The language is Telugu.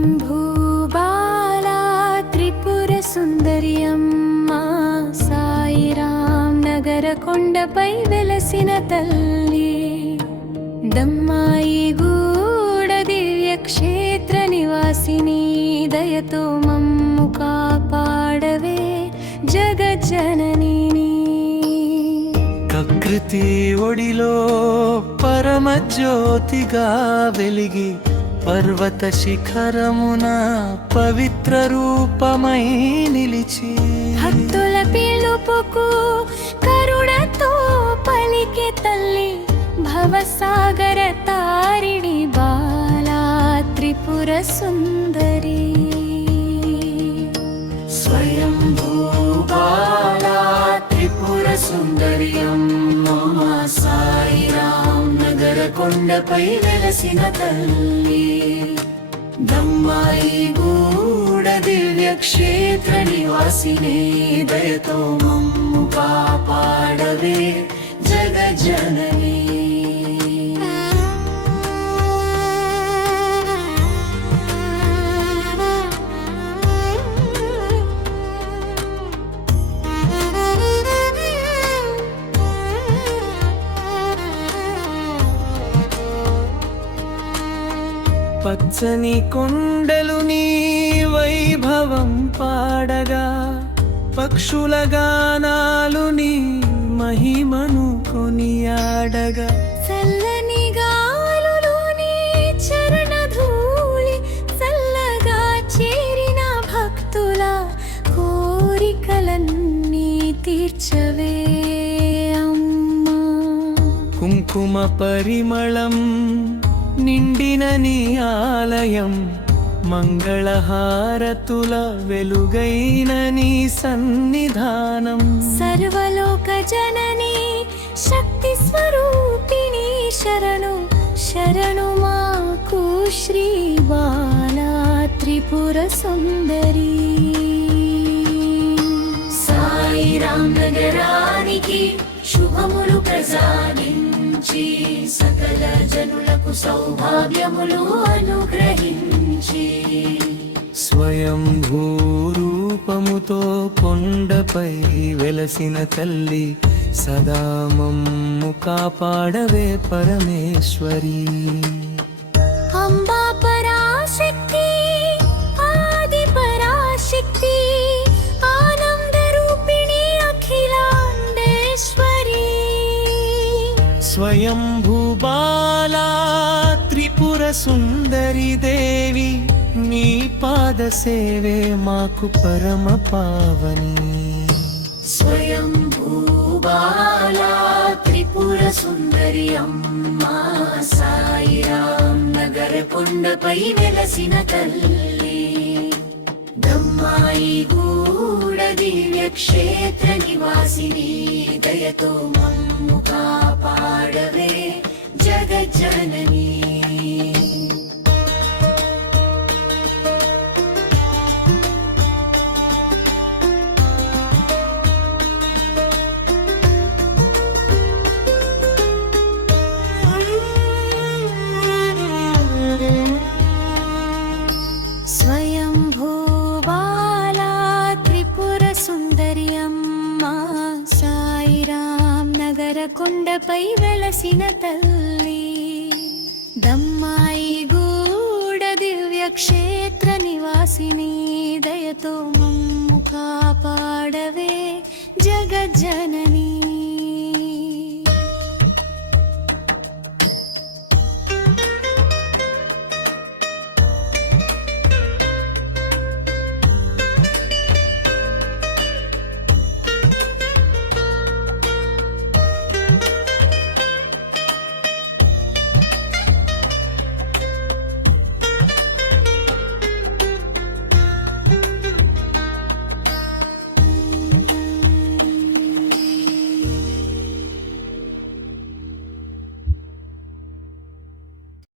స్వయంభూబాలా త్రిపుర సుందరి అమ్మా సాయిరాం నగర కొండపై వెలసిన తల్లి దమ్మాయి గూడ దివ్య క్షేత్ర నివాసిని దయతో మమ్ము కాపాడవే జగజ్జనని ప్రకృతి ఒడిలో పరమ జ్యోతిగా వెలిగి పర్వత శిఖరమున పవిత్ర రూపమై నిలిచి భక్తుల పిలుపుకు కరుణతో పలికే తల్లి భవసాగర తారిణి బాలా త్రిపుర సుందరి స్వయంభూ బాలా త్రిపుర సుందరి అమ్మా సాయిరాం నగర కొండపై వెలసిన తల్లి దమ్మాయి గూడ దివ్య క్షేత్ర నివాసిని దయతో మమ్ము కాపాడవే జగజ్జనని పచ్చని కొండలు నీ వైభవం పాడగా పక్షుల గానాలు నీ మహిమను కొనియాడగా చల్లని గాలులు నీ చరణ ధూళి చల్లగా చేరిన భక్తుల కోరికలన్నీ తీర్చవే అమ్మా కుంకుమ పరిమళం నిండిన నీ ఆలయం మంగళహారతుల వెలుగైన నీ సన్నిధానం సర్వలోక జనని శక్తి స్వరూపిణి శరణు శరణు మాకు శ్రీ బాలా త్రిపుర సుందరి సాయిరాం నగరానికి శుభములు ప్రసాదించి సకల జనులకు సౌభాగ్యములు అనుగ్రహించి స్వయంభూ రూపముతో కొండపై వెలసిన తల్లి సదా మమ్ము కాపాడవే పరమేశ్వరి అంబా పరాశక్తి ఆది పరాశక్తి ఆనంద రూపిణి అఖిలాండేశ్వరి స్వయంభూ బాలా త్రిపుర సుందరి దేవి నీ పాద సేవే మాకు పరమ పావని స్వయంభూ బాలా త్రిపుర సుందరి అమ్మా సాయిరాం నగర కొండపై వెలసిన తల్లి దమ్మాయి గూడ దివ్య క్షేత్ర నివాసిని దయతో మమ్ము కాపాడవే జగజ్జనని స్వయంభూ బాలా త్రిపుర సుందరి అమ్మా సాయిరాం నగర కొండపై వెలసిన తల్లి దమ్మాయి గూడ దివ్య క్షేత్ర నివాసిని దయతో మమ్ము కాపాడవే జగజ్జనని